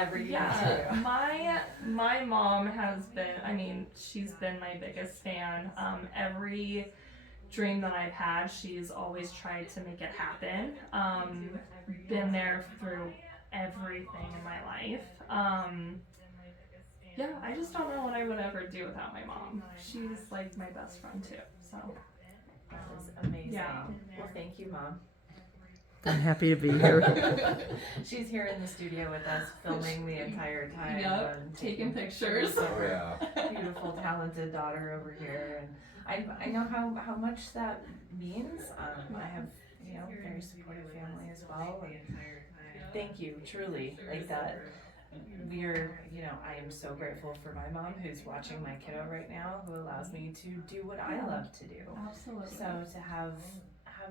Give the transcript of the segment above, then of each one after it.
everything to Yeah, you. my mom has been. I mean, she's been my biggest fan. Every dream that I've had, she's always tried to make it happen. Been there through everything in my life. Yeah, I just don't know what I would ever do without my mom. She's like my best friend too. So That is amazing. Yeah. Well, thank you, Mom. I'm happy to be here. She's here in the studio with us, filming the entire time. Yep, and taking pictures. of Oh, her yeah. beautiful, talented daughter over here, and I know how much that means. I have very supportive family as well. And thank you, truly, like that. I am so grateful for my mom who's watching my kiddo right now, who allows me to do what I love to do. Absolutely. So to have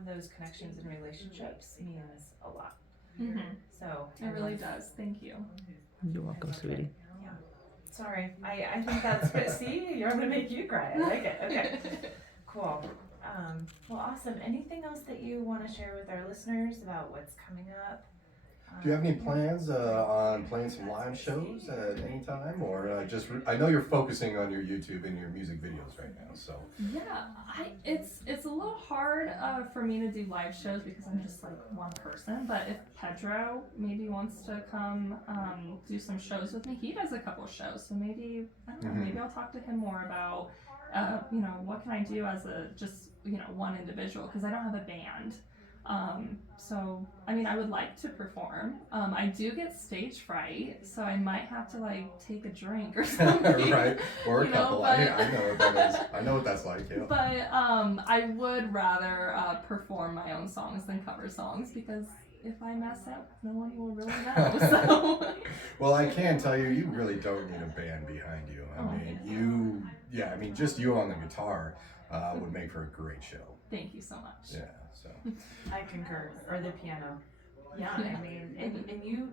those connections and relationships means a lot. Mm-hmm. So It really does. Thank you. You're welcome, sweetie. Yeah. Sorry, I think that's good. See, you're gonna make you cry. I like it. Okay, cool. Well, awesome. Anything else that you want to share with our listeners about what's coming up? Do you have any plans on playing some live shows at any time, or I know you're focusing on your YouTube and your music videos right now, so. Yeah, it's a little hard for me to do live shows because I'm just like one person. But if Pedro maybe wants to come do some shows with me, he does a couple shows. So maybe I don't know. Mhm. Maybe I'll talk to him more about what can I do as a just one individual because I don't have a band. So I mean I would like to perform. I do get stage fright, so I might have to like take a drink or something. Right, or a couple. But, I know what that is. I know what that's like. Yeah. But I would rather perform my own songs than cover songs because if I mess up, no one will really know. So. Well, I can tell you, you really don't need a band behind you. I mean, just you on the guitar would make for a great show. Thank you so much. Yeah. So. I concur. Or the piano. Yeah, I mean, and you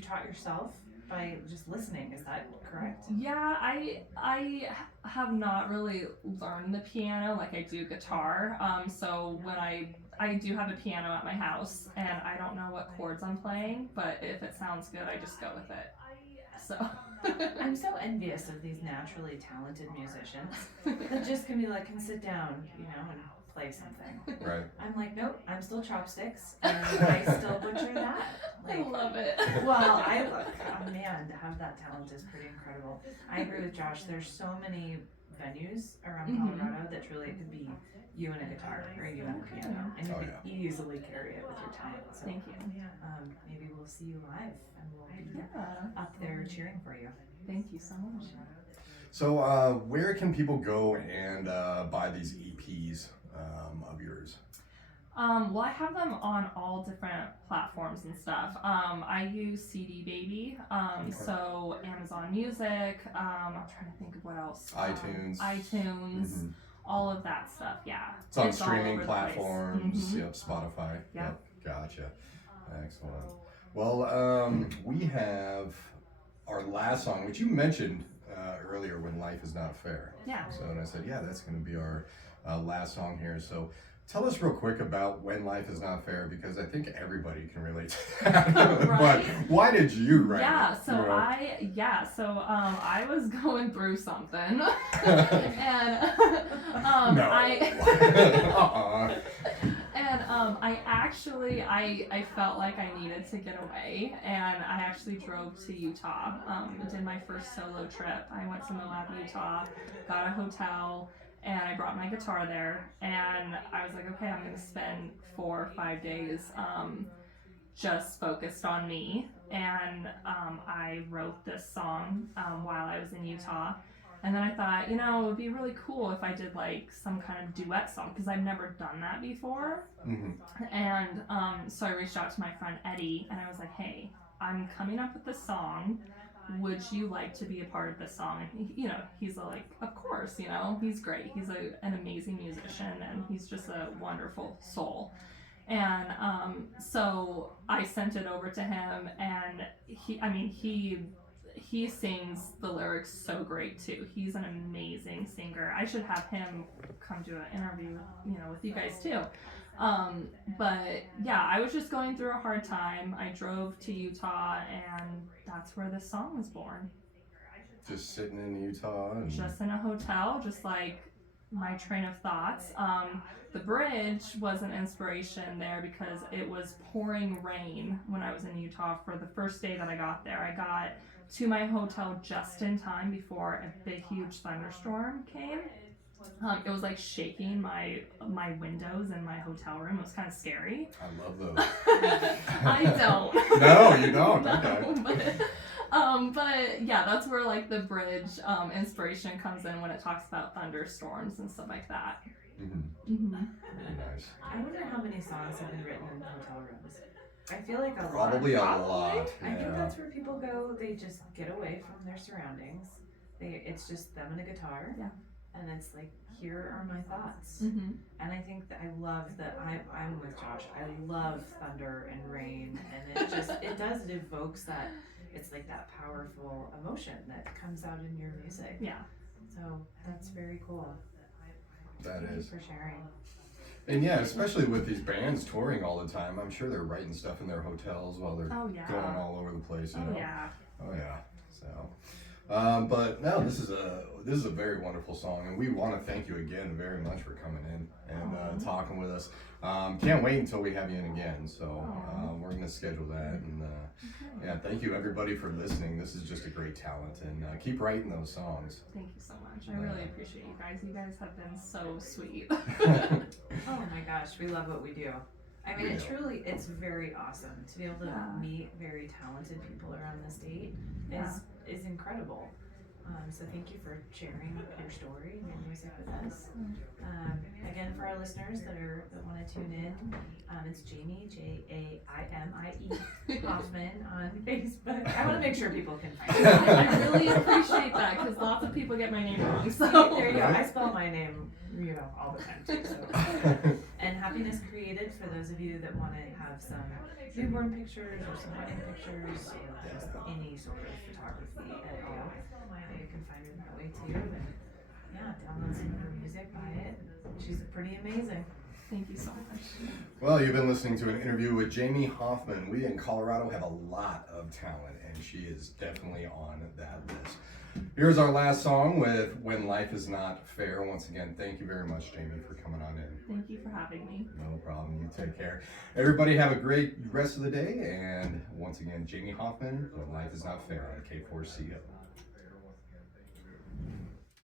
taught yourself by just listening. Is that correct? Yeah, I have not really learned the piano like I do guitar. So when I do have a piano at my house and I don't know what chords I'm playing, but if it sounds good, I just go with it. So. I'm so envious of these naturally talented musicians that just can sit down, and play something. Right. I'm like, nope, I'm still chopsticks, and I still butcher that. I love it. Well, man, to have that talent is pretty incredible. I agree with Josh. There's so many venues around Colorado that truly it could be you and a guitar or you and a piano, and you could easily carry it with your talent. So, thank you. Maybe we'll see you live, and we'll be up there cheering for you. Thank you so much. So, where can people go and buy these EPs of yours? Well, I have them on all different platforms and stuff. I use CD Baby, so Amazon Music. I'm trying to think of what else. iTunes, all of that stuff. Yeah, it's on streaming platforms. Yep, Spotify. Yep. Gotcha. Excellent. Well, we have our last song, which you mentioned earlier, "When Life Is Not Fair." Yeah. So, and I said, yeah, that's going to be our last song here. So, tell us real quick about "When Life Is Not Fair" because I think everybody can relate to that. Right? But why did you write it? So I was going through something, and I felt like I needed to get away, and I actually drove to Utah. Did my first solo trip. I went to Moab, Utah, got a hotel, and I brought my guitar there. And I was like, okay, I'm gonna spend 4 or 5 days just focused on me. And I wrote this song while I was in Utah. And then I thought, it would be really cool if I did like some kind of duet song because I've never done that before. And so I reached out to my friend Eddie and I was like, hey, I'm coming up with this song. Would you like to be a part of this song? And he's like, of course, he's great. He's an amazing musician and he's just a wonderful soul. And so I sent it over to him and he sings the lyrics so great too. He's an amazing singer. I should have him come do an interview with you guys too. But yeah, I was just going through a hard time. I drove to Utah, and that's where this song was born. Just sitting in Utah. And... Just in a hotel, just like my train of thoughts. The bridge was an inspiration there because it was pouring rain when I was in Utah for the first day that I got there. I got to my hotel just in time before a big, huge thunderstorm came. It was like shaking my windows in my hotel room. It was kind of scary. I love those. I don't. No, you don't. No, Okay. But yeah, that's where like the bridge inspiration comes in when it talks about thunderstorms and stuff like that. Mm-hmm. Very nice. I wonder how many songs have been written in hotel rooms. I feel like Probably a lot. I think Yeah. that's where people go. They just get away from their surroundings. It's just them and a guitar. Yeah. And it's like, here are my thoughts. Mm-hmm. And I think that I love that I'm with Josh. I love thunder and rain, and it evokes that. It's like that powerful emotion that comes out in your music. Yeah. So that's very cool. That Thank is. you for sharing. And yeah, especially with these bands touring all the time, I'm sure they're writing stuff in their hotels while they're Oh yeah. going all over the place. You know? Yeah. Oh yeah. So, but no, this is a very wonderful song, and we want to thank you again very much for coming in and talking with us. Can't wait until we have you in again. So we're gonna schedule that, and yeah, thank you everybody for listening. This is just a great talent, and keep writing those songs. Thank you so much. I really appreciate you guys. You guys have been so sweet. Oh my gosh, we love what we do. I mean, it's very awesome to be able to meet very talented people around the state. Is incredible. So thank you for sharing your story and your music with us. Again, for our listeners that want to tune in, it's Jaimie, Jaimie Hoffman on Facebook. I want to make sure people can find it. I really appreciate that because lots of people get my name wrong. So There you go. I spell my name, all the time too. So. And Happiness Created, for those of you that want to have some newborn pictures or some wedding pictures or just any sort of photography at all, you can find her that way too. And yeah, download some of her music, buy it. She's pretty amazing. thank you so much. Well, you've been listening to an interview with Jaimie Hoffman. We in Colorado have a lot of talent, and she is definitely on that list. Here's our last song with When Life Is Not Fair. Once again, thank you very much, Jaimie, for coming on in. Thank you for having me. No problem. You take care. Everybody have a great rest of the day. And once again, Jaimie Hoffman, When Life Is Not Fair on K4CO.